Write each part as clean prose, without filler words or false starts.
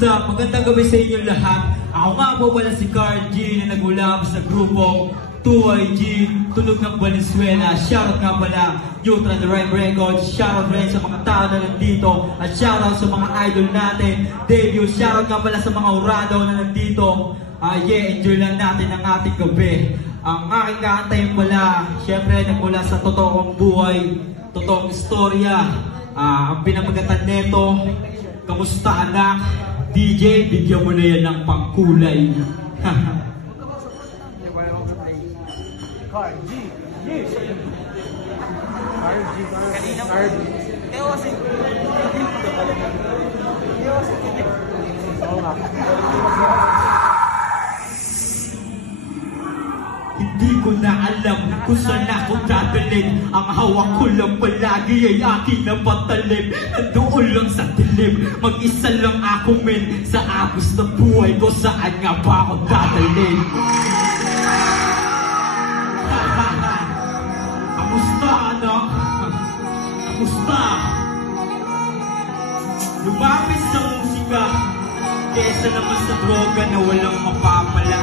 what's up? Magandang gabi sa inyo lahat. Ako nga po pala si Carl G na nagulap sa grupong 2YG, Tunog ng Valenzuela. Shoutout nga pala, Youth on the Right Records. Shoutout rin sa mga tao na nandito. At shoutout sa mga idol natin. Debut, shoutout nga pala sa mga urado na nandito. Enjoy lang natin ang ating gabi. Ang aking kakantayin pala, syempre nagmula sa totoong buhay, totoong istorya. Ang pinamagatan neto, kamusta anak? DJ, bigyan mo na yan ng pangkulay. Hindi ko na alam kung saan ako dadalhin. Ang hawak ko lang palagi ay aking napatalim. Nandoon lang sa dilim, mag-isa lang ako men. Sa agos ng buhay ko, saan nga ba ako dadalhin? Kamusta anak? Kamusta? Lumapit sa musika kesa naman sa droga na walang mapapala.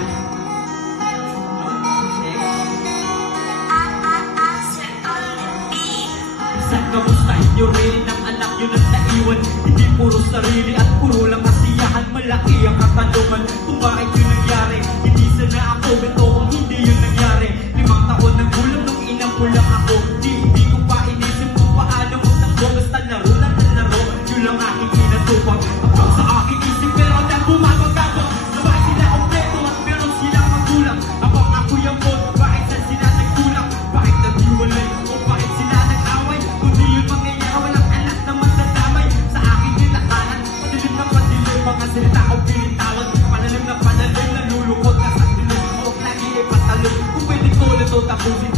Kamustahin nyo rin ang anak nyo na naiwan. Hindi puro sarili at puro lang kasiyahan. Malaki ang katanungan kung bakit yun nangyari. Hindi sana ako, beto kung hindi yun nangyari. 5 taon ng gulang nung inang ko lang ako. Hindi ko pa inisip kung paano magtakbo. Basta laro lang ng laro, yun lang aking inatupang. Tapos sa aking isip pero dahil bumabagabang. Na bakit sila kompleto at meron silang magulang. Ako yung bold, bakit na sila nagkulang? Bakit naghiwalay o bakit sila nag-away? Kundi yun mangyayari, walang anak na magdadamay. Sa aking tinatanan, padilim na padilim. Mga salita ko pinitawan, panalim na panalim. Nalulukot ka sa dilim, o lagi ay patalon. Kung pwede ko ulit o tapusin.